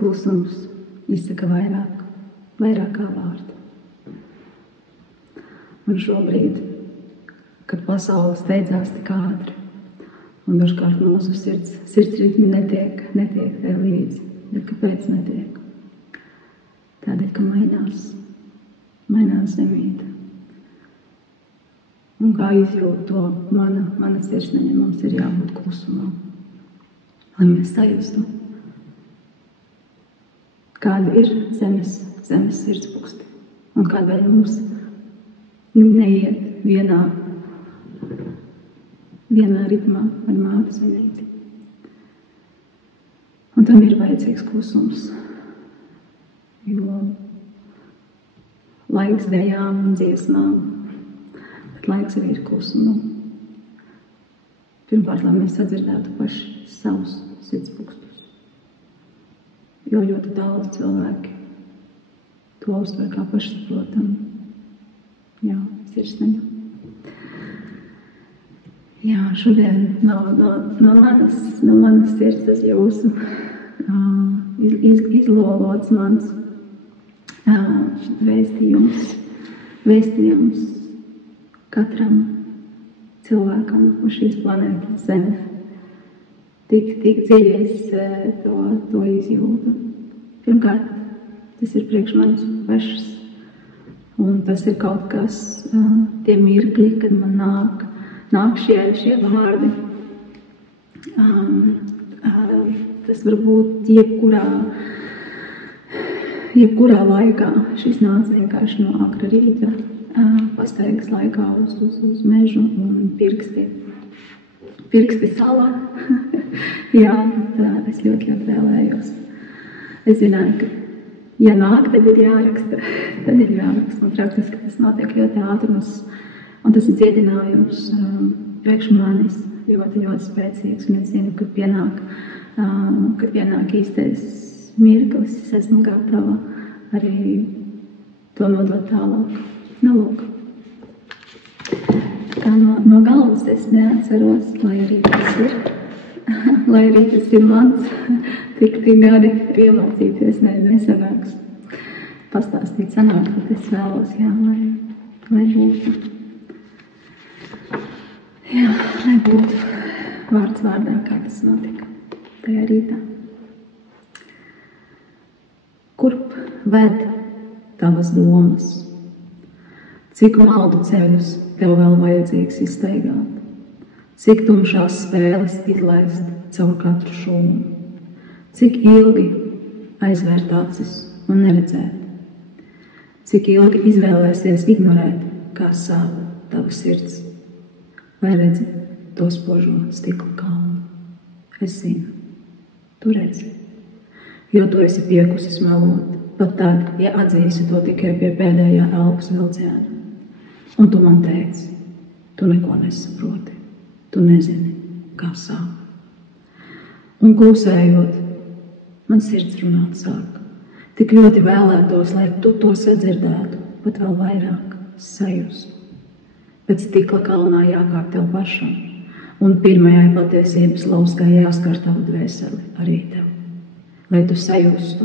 klusums izsaka vairāk kā vārdi. Un šobrīd, kad pasaule steidzās tik ātri, un dažkārt mūsu sirdsritmi netiek tev līdzi, bet kāpēc netiek? Tādēļ, ka mainās zemīte. Un kā izjūt to mana sirsniņa, mums ir jābūt klusumam, lai mēs sajustu, kāda ir zemes sirdspuksti, un kādēļ mums neiet vienā ritmā ar mātes vienīti. Un tam ir vajadzīgs klusums, jo laiks dejām un dziesmām, bet laiks arī ir klusumam. Pirmkārt, lai mēs sadzirdētu paši savus sirdspūkstus, jo ļoti daudz cilvēki to uztver kā pašsaprotamu. Jā, sirsniņu. Jā, šodien no manas sirds tas jūsu izlolots mans vēstījums katram cilvēkam uz šīs planētas Zeme. Tik dziļi es to izjūtu. Pirmkārt, tas ir priekš manis pašas, un tas ir kaut kas, tie mirkļi, kad man nāk šie vārdi. Tas var būt jebkurā laikā. Šis nāca vienkārši no akra rīta, pastaigas laikā uz mežu un pirksti salā. Jā, es ļoti vēlējos. Es zināju, ka ja nāk, tad ir jāraksta. Un praktiski tas notiek ļoti ātri, un tas ir dziedinājums priekš manis ļoti spēcīgs. Un es zinu, kad pienāk īstais mirklis, es esmu gatava arī to nodot tālāk. Nu, lūk. Kā no galvas es neatceros, lai arī tas ir mans, tik gadi iemācīties nesanāks. Pastāstīt sanāk, bet es vēlos, jā, lai būtu. Jā, lai būtu vārds vārdā, kā tas notika tajā rītā. Kurp ved tavas domas? Cik maldu ceļus tev vēl vajadzīgs izstaigāt? Cik tumšās spēles izlaist caur katru šūmu? Cik ilgi aizvērt acis un neredzēt? Cik ilgi izvēlēsies ignorēt, kā sāp tava sirds? Vai redzi to spožo stikla kalnu? Es zinu, tu redzi, jo tu esi piekusis melot, pat tad, ja atzīsi to tikai pie pēdējā elpas vilciena. Un tu man teici, tu neko nesaproti, tu nezini, kā sāp. Un klusējot, man sirds runāt sāk. Tik ļoti vēlētos, lai tu to sadzirdētu, pat vēl vairāk sajustu. Pēc stikla kalnā jākāp tev pašam, un pirmajai patiesības lauskai jāskar tavu dvēseli arī tev. Lai tu sajustu,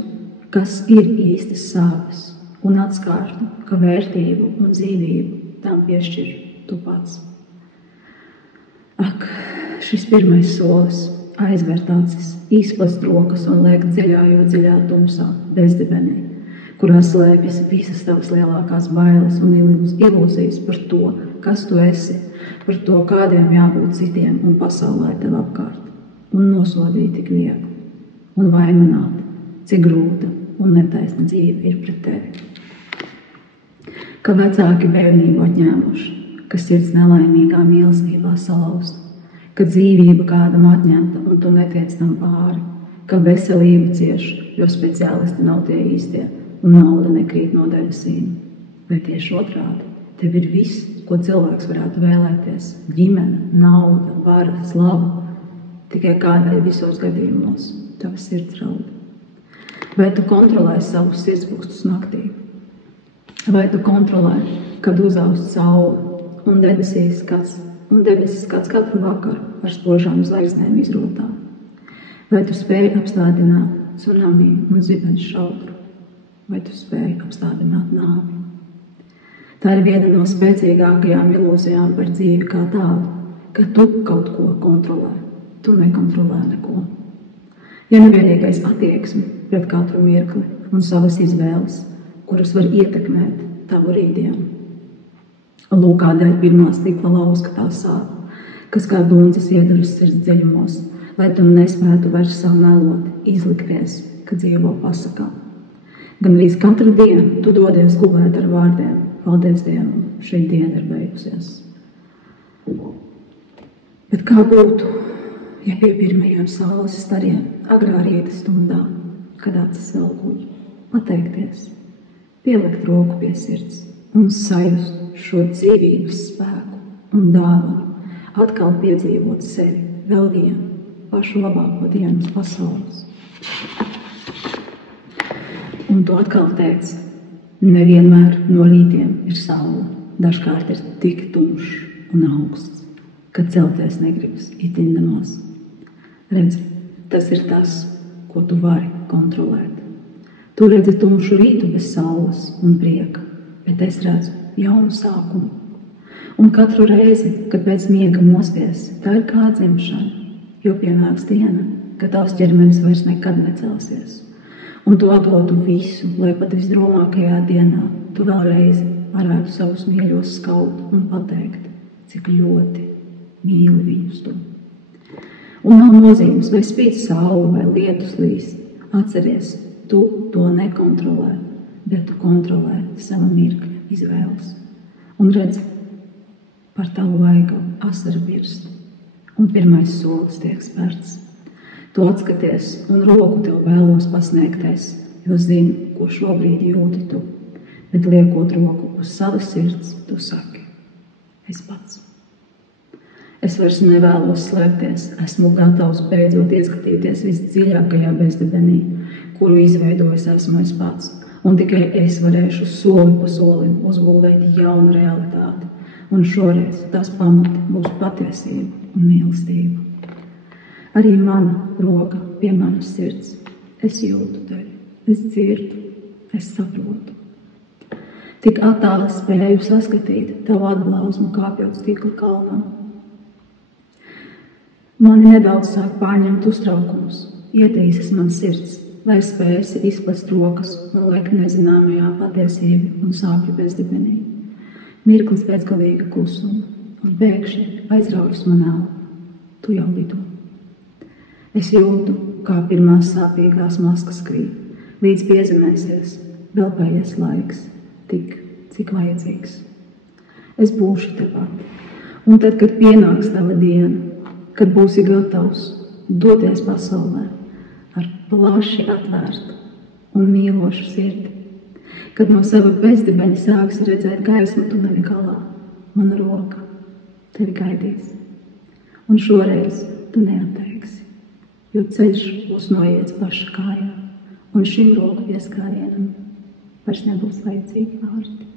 kas ir īstas sāpes, un atskārtu, ka vērtību un dzīvību tam piešķir tu pats. Ak, šis pirmais solis, aizvērt acis, izplest rokas un liekt dziļā tumsā, bezdibenī, kurā slēpjas visas tavas lielākās bailes un ilūzijas par to, kas tu esi, par to, kādiem jābūt citiem un pasaulē tev apkārt, un nosodīt tik viegli, un vaimanāt, cik grūta un netaisna dzīve ir pret tevi. Ka vecāki bērnību atņēmuši, ka sirds nelaimīgā mīlestībā salauzta, ka dzīvība kādam atņemta un tu netiec tam pāri, ka veselība cieš, jo speciālisti nav tie īstie un nauda nekrīt no debesīm. Vai tieši otrādi, tev ir viss, ko cilvēks varētu vēlēties – ģimene, nauda, vara, slava, tikai kādēļ visos gadījumos tava sirds raud. Vai tu kontrolē savus sirdspūkstus naktī? Vai tu kontrolē, kad uzaust saule un debesis skats katru vakaru ar spožām zvaigznēm izrotā? Vai tu spēj apstādināt tsunami un zibens šaudru. Vai tu spēji apstādināt nāvi? Tā ir viena no spēcīgākajām ilūzijām par dzīvi kā tādu, ka tu kaut ko kontrolē. Tu nekontrolē neko. Ja nu vienīgais attieksme pret katru mirkli un savas izvēles, kuras var ietekmēt tavu rītdienu. Lūk, kādēļ pirmā stikla lauska tā sāp, kas kā duncis ieduras sirds dziļumos, lai tu nespētu vairs savu melot, izlikties, ka dzīvo pasakā. Gan arī katru dienu tu dodies gulēt ar vārdiem: paldies Dievam, šī diena ir beigusies. Bet kā būtu, ja pie pirmajiem saules stariem agrā rīta stundā, kad acis vēl guļ, pateikties, pielikt roku pie sirds un sajust šo dzīvības spēku un dāvanu, atkal piedzīvot sevi vēl vienu pašu labāko dienu uz pasaules. Un tu atkal teici, nevienmēr no rītiem ir saule, dažkārt ir tik tumšs un augsts, ka celties negribas itin nemaz. Redzi, tas ir tas, ko tu vari kontrolēt. Tu redzi tumšu rītu bez saules un prieka, bet es redzu jaunu sākumu. Un katru reizi, kad pēc miega mosties, tā ir kā dzimšana, jo pienāks diena, kad tavs ķermenis vairs nekad necelsies. Un tu atdotu visu, lai pat visdrūmākajā dienā tu vēlreiz varētu savus mīļos skaut un pateikt, cik ļoti mīli viņus tu. Un nav nozīmes, vai spīd saule vai lietus līs. Atceries, tu to nekontrolē, bet tu kontrolē sava mirkļa izvēles. Un redz, par tavu vaigu asara birst, un pirmais solis tiek spērts. Tu atskaties, un roku tev vēlos pasniegties, jo zinu, ko šobrīd jūti tu. Bet liekot roku uz savas sirds, tu saki, es pats. Es vairs nevēlos slēpties, esmu gatavs beidzot ieskatīties visdziļākajā bezdibenī, kuru izveidojis esmu es pats, un tikai es varēšu soli pa solim uzbūvēt jaunu realitāti, un šoreiz tās pamati būs patiesība un mīlestība. Arī mana roka pie manas sirds. Es jūtu tevi, es dzirdu, es saprotu. Tik attāli spēju saskatīt tavu atblauzmu kāpjot stikla kalnā. Mani nedaudz sāk pārņemt uztraukums, ietrīsas man sirds, lai spēsi izplest rokas un liek nezināmajā patiesību un sāpju bezdibenī. Mirklis pēc galīga klusuma, un pēkšņi aizraujas man elpa. Tu jau lido. Es jūtu, kā pirmās sāpīgās maskas krīt, līdz piezemēsies, vēl paies laiks, tik, cik vajadzīgs. Es būšu tepat, un tad, kad pienāks tava diena, kad būsi gatavs doties pasaulē ar plaši atvērtu un mīlošu sirdi, kad no sava bezdibeņa sāksi redzēt gaismu tuneļa galā, mana roka tevi gaidīs, un šoreiz tu neatteiksi. Jo ceļš būs noiets paša kājā, un šim roku pieskārienam vairs nebūs vajadzīgi vārdi.